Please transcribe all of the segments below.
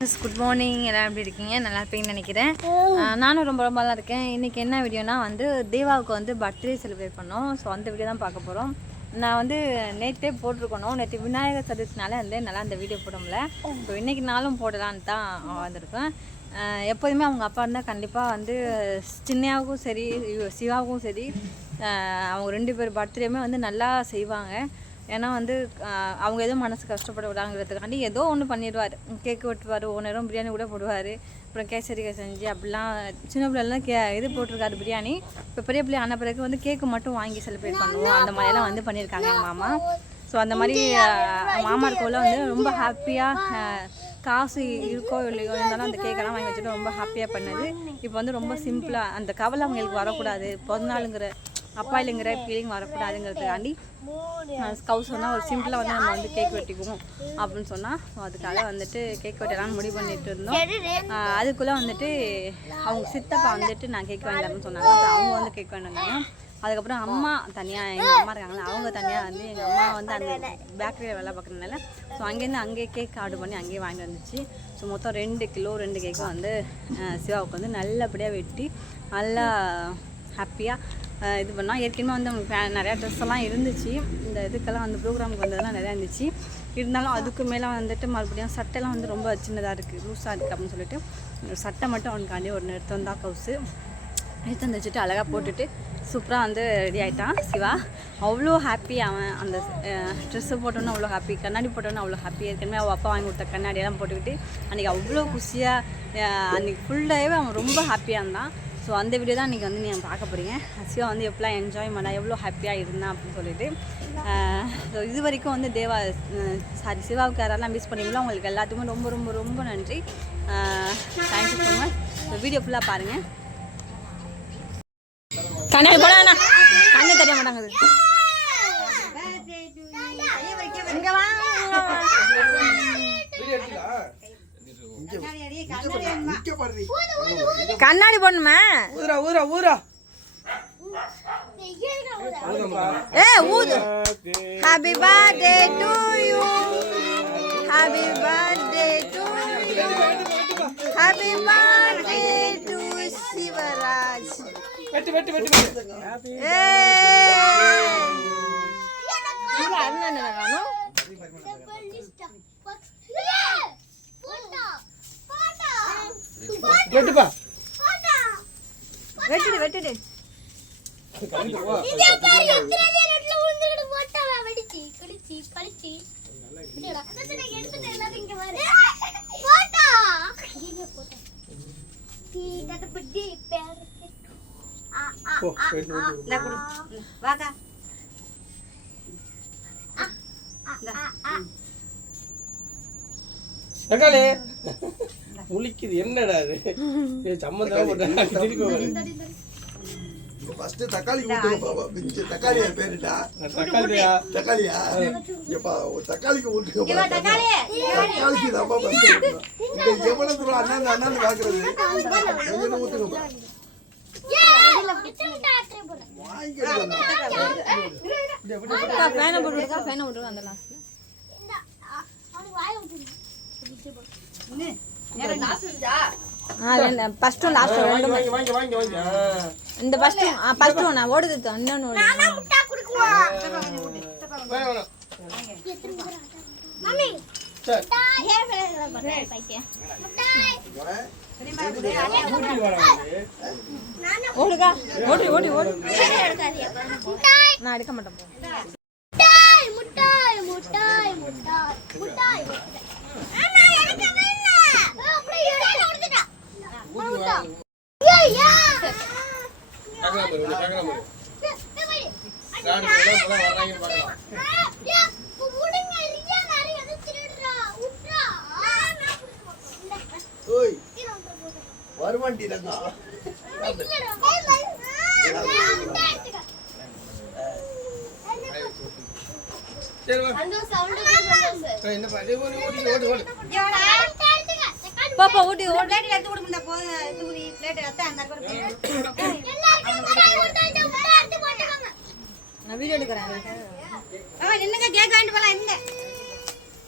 Good morning. எல்லாம் எப்படி இருக்கீங்க? நல்லா இருப்பீங்கன்னு நினைக்கிறேன். நானும் ரொம்ப நல்லா இருக்கேன். இன்றைக்கி என்ன வீடியோனா வந்து தேவாவுக்கு வந்து பர்த்டே செலிப்ரேட் பண்ணோம். ஸோ அந்த வீடியோ தான் பார்க்க போகிறோம். நான் வந்து நேற்றே போட்டிருக்கணும். நேற்று விநாயகர் சதுர்த்தினால வந்து நல்லா அந்த வீடியோ போட முடியல. ஸோ இன்றைக்கி நாளும் போடலான்னு தான் வந்திருக்கேன். எப்போதுமே அவங்க அப்பா இருந்தால் கண்டிப்பாக வந்து சின்னையாவுக்கும் சரி சிவாவுக்கும் சரி அவங்க 2 பேர் பர்த்டேயுமே வந்து நல்லா செய்வாங்க. ஏன்னா வந்து அவங்க எதுவும் மனசு கஷ்டப்பட விடாங்கிறதுக்காண்டி ஏதோ ஒன்று பண்ணிடுவார். கேக்கு வெட்டுவார், நேரம் பிரியாணி கூட போடுவார், அப்புறம் கேசரிக்கை செஞ்சு அப்படிலாம். சின்ன பிள்ளைலாம் இது போட்டிருக்காரு பிரியாணி. இப்போ பெரிய பிள்ளை ஆன பிறகு வந்து கேக்கு மட்டும் வாங்கி செலிப்ரேட் பண்ணுவோம், அந்த மாதிரிலாம் வந்து பண்ணியிருக்காங்க எங்கள் மாமா. ஸோ அந்த மாதிரி மாமா இருக்கோல வந்து ரொம்ப ஹாப்பியாக காசு இருக்கோ இல்லையோ இருந்தாலும் அந்த கேக்கெல்லாம் வாங்கி வச்சுட்டு ரொம்ப ஹாப்பியாக பண்ணது. இப்போ வந்து ரொம்ப சிம்பிளாக அந்த கவலை அவங்களுக்கு வரக்கூடாது, பிறந்தநாளுங்கிற அப்பா இல்லைங்கிற ஃபீலிங் வரக்கூடாதுங்கிறதுக்காண்டி கவு சொன்னால் ஒரு சிம்பிளாக வந்து நம்ம வந்து கேக் வெட்டிக்குவோம் அப்படின்னு சொன்னால் அதுக்காக வந்துட்டு கேக் வெட்டலாம்னு முடிவு பண்ணிட்டு இருந்தோம். அதுக்குள்ளே வந்துட்டு அவங்க சித்தப்பா வந்துட்டு நான் கேக் வாங்கிடலாம்னு சொன்னாங்க. அவங்க வந்து கேக் வாங்கி வந்தாங்க. அதுக்கப்புறம் அம்மா தனியாக, எங்கள் அம்மா இருக்காங்களா அவங்க தனியாக வந்து எங்கள் அம்மா வந்து அந்த பேக்கரியில் வேலை பார்க்குறதுனால ஸோ அங்கேருந்து அங்கேயே கேக் ஆர்டர் பண்ணி அங்கேயே வாங்கிட்டு வந்துச்சு. ஸோ மொத்தம் 2 கிலோ 2 கேக்கும் வந்து சிவாவுக்கு வந்து நல்லபடியாக வெட்டி நல்லா ஹாப்பியாக இது பண்ணால். ஏற்கனவே வந்து அவங்களுக்கு நிறையா ட்ரெஸ் எல்லாம் இருந்துச்சு. இந்த இதுக்கெல்லாம் வந்து ப்ரோக்ராமுக்கு வந்ததெல்லாம் நிறையா இருந்துச்சு. இருந்தாலும் அதுக்கு மேலே வந்துட்டு மறுபடியும் சட்டைலாம் வந்து ரொம்ப சின்னதாக இருக்குது, லூஸாக இருக்குது அப்படின்னு சொல்லிட்டு சட்டை மட்டும் அவனுக்காண்டி ஒரு எடுத்து வந்தா கவுஸு எடுத்து வந்து வச்சுட்டு அழகாக போட்டுட்டு சூப்பராக வந்து ரெடி ஆகிட்டான் சிவா. அவ்வளோ ஹாப்பி அவன். அந்த ட்ரெஸ்ஸு போட்டோன்னு அவ்வளோ ஹாப்பி, கண்ணாடி போட்டோன்னு அவ்வளோ ஹாப்பி. ஏற்கனவே அவள் அப்பா வாங்கி கொடுத்த கண்ணாடியெல்லாம் போட்டுக்கிட்டு அன்றைக்கி அவ்வளோ குஷியாக அன்றைக்கி ஃபுல்லாகவே அவன் ரொம்ப ஹாப்பியாக இருந்தான். ஸோ அந்த வீடியோ தான் இன்றைக்கி வந்து நீங்கள் பார்க்க போகிறீங்க. சிவா வந்து எப்படிலாம் என்ஜாய் பண்ணா, எவ்வளோ ஹாப்பியாக இருந்தான் அப்படின்னு சொல்லிட்டு. ஸோ இது வரைக்கும் வந்து சிவாவுக்கு யாரெல்லாம் மிஸ் பண்ணீங்களோ அவங்களுக்கு எல்லாத்துக்குமே ரொம்ப ரொம்ப ரொம்ப நன்றி. Thank you so much. So video ஃபுல்லாக பாருங்கள். கண்ணு போனா கண்ணு தெரிய மாட்டாங்க. கண்ணாடி போடணுமா? ஊரா ஊரா ஊரா ஊது. Happy birthday to you, happy birthday to you, happy birthday to Sivaraj. வெட்டு வெட்டு வெட்டு வெட்டு. வெட்டுப்பா, வெட்டுடு வெட்டுடு. முழிக்குது என்னடா அது? சம்மந்தமா ஃபர்ஸ்ட் தக்காளி ஊத்துங்க பாப்பா. பிஞ்சு தக்காளியா பேருடா? தக்காளியா? ஏப்பா தக்காளிக்கு ஊத்துங்க பாப்பா. தக்காளிக்கு தான் பாப்பா ஃபர்ஸ்ட் ஊத்துங்க. இந்த எவ்வளவு தூரம் அண்ணா பாக்குறது? கொஞ்சம் ஊத்துங்க பாப்பா. ஃபேன் போடுறதுக்கா? ஃபேன் போடுறது அந்த லாஸ்ட்ல. ஃபர்ஸ்ட் லாஸ்ட் ரெண்டு வாங்க வாங்க வாங்க. இந்த ஃபர்ஸ்ட் நான் ஓடுது இன்னொன்னு ஓடு. நானா முட்டை குடுக்குறேன். மம்மி சரி ஏன் வேற பண்ற பைத்தியம் முட்டை ஓடுகா. ஓடி ஓடி ஓடி. நான் எடுக்க மாட்டேன். முட்டை முட்டை முட்டை முட்டை முட்டை. அண்ணா எடுக்கவே இல்ல. அப்படியே எடுத்து ஓடுடா. ஓடுடா. ஐயா டகரா போடு டகரா போடு. நான் போல வராங்க பாக்கலாம். யா புடுங்க ரியா நாரி அது திருடுறா. உட்றா. ஓய் வருமாண்டி ரங்கா. சரி வா. அந்த சவுண்ட் கேக்குது. என்ன பாடி ஓடி ஓடி ஓடி. பாப்பா ஓடி ஓடி. பிளேட் எடுத்து விடுங்க. இந்த போது இது முடி பிளேட் எடுத்து அந்த கூட பிளேட். எல்லாரும் ஓடி எடுத்து போட்டுங்க. நான் வீடியோ எடுக்கறேன். நின்னுங்க கேக் வாங்கிட்டு போலாம். என்ன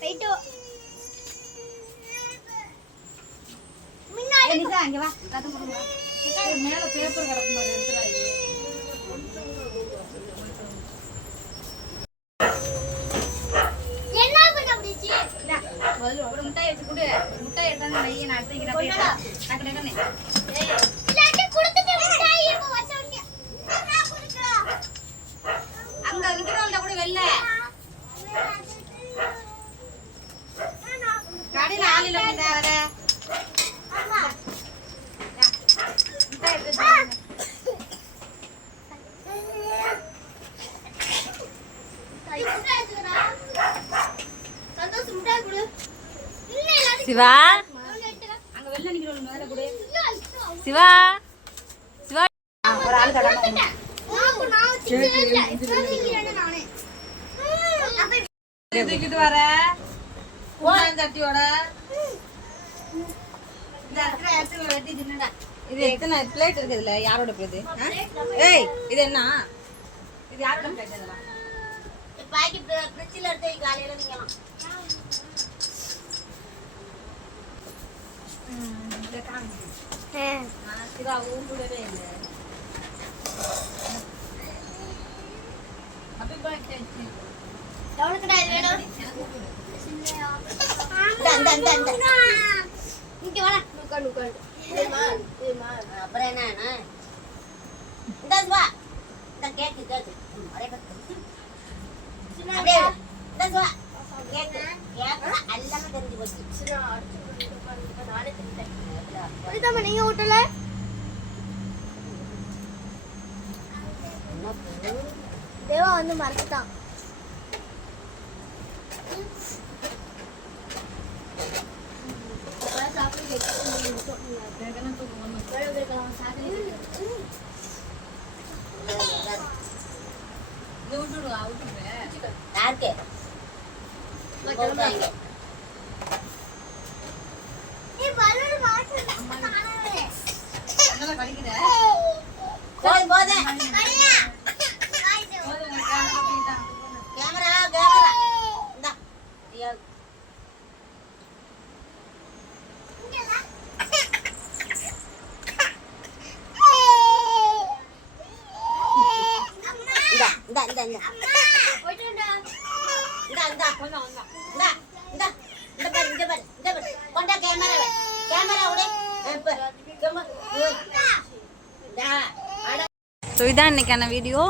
போய்ட்டு நிஷா அங்க வா கதை போடுங்க மேல பேப்பர் கிடக்கு மாதிரி எடுத்துறாங்க. ஒரு முட்டாய் எடுத்து கொடு முட்டாய் எடுத்தாங்க நைய நான் எடுத்து வைக்கிறேன் டக்கு டக்குன்னு அங்க இருக்கிறவங்க கூட வெளில கடையில ஆள் இல்ல வர முட்டாய் எடுத்து சந்தோஷம் முட்டாய் கொடு சிவா அங்க வெளில நிக்கிறவங்க மேல கொடு சிவா சிவா ஒரு ஆள் தடாம தூக்கிட்டு வர சட்டியோட வெட்டி தின்னுடா இது எத்தனை பிளேட் இருக்கு இதுல யாரோட பிளேட்? ஏய் இது என்ன? இது யாரோட பிளேட் இதெல்லாம்? பாக்கெட் ஃப்ரிட்ஜ்ல எடுத்து காலையில நீங்கலாம் சிவா ஊம்புடவே இல்லை. அப்படி பாக்கெட் எவ்வளவுக்குடா இது வேணும் இங்க வாடா நுக்க அப்புறம் என்ன இந்த வா இந்த கேக்கு கேக்கு ஒரே பக்கம் அப்படியே இந்த வா கேக்கு கேக்கு எல்லாமே தெரிஞ்சு போச்சு நானே தெரிஞ்சேன் நீங்க ஊட்டல தேவா வந்து மறந்துட்டான் யாருக்கு ஸோ இதான் இன்றைக்கான வீடியோ.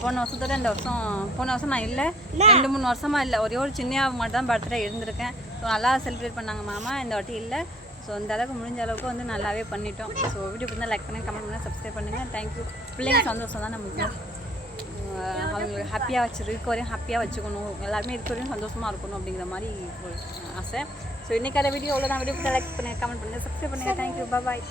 போன வருஷத்தோட இந்த வருஷம் போன வருஷம் நான் இல்லை 2-3 வருஷமாக இல்லை, ஒரே ஒரு சின்ன மட்டும் தான் பர்த்டே இருந்திருக்கேன். ஸோ நல்லா செலிப்ரேட் பண்ணாங்க மாமா, இந்த வாட்டி இல்லை. ஸோ இந்த அளவுக்கு முடிஞ்ச அளவுக்கு வந்து நல்லாவே பண்ணிட்டோம். ஸோ வீடியோ வந்து லைக் பண்ணி கமெண்ட் பண்ணி சப்ஸ்கிரைப் பண்ணுங்கள். தேங்க்யூ. பிள்ளைங்க சந்தோஷம் தான் நமக்கு, அவங்களுக்கு ஹாப்பியாக இருக்க வரையும் ஹாப்பியாக வச்சுக்கணும், எல்லாருமே இருக்க வரையும் சந்தோஷமாக இருக்கணும் அப்படிங்கிற மாதிரி ஒரு ஆசை. ஸோ இன்றைக்கான வீடியோ அவ்வளோதான். வீடியோ லைக் பண்ணுங்கள், கமெண்ட் பண்ணுங்கள், சப்ஸ்கிரைப் பண்ணுங்கள். தேங்க்யூ, பாய்.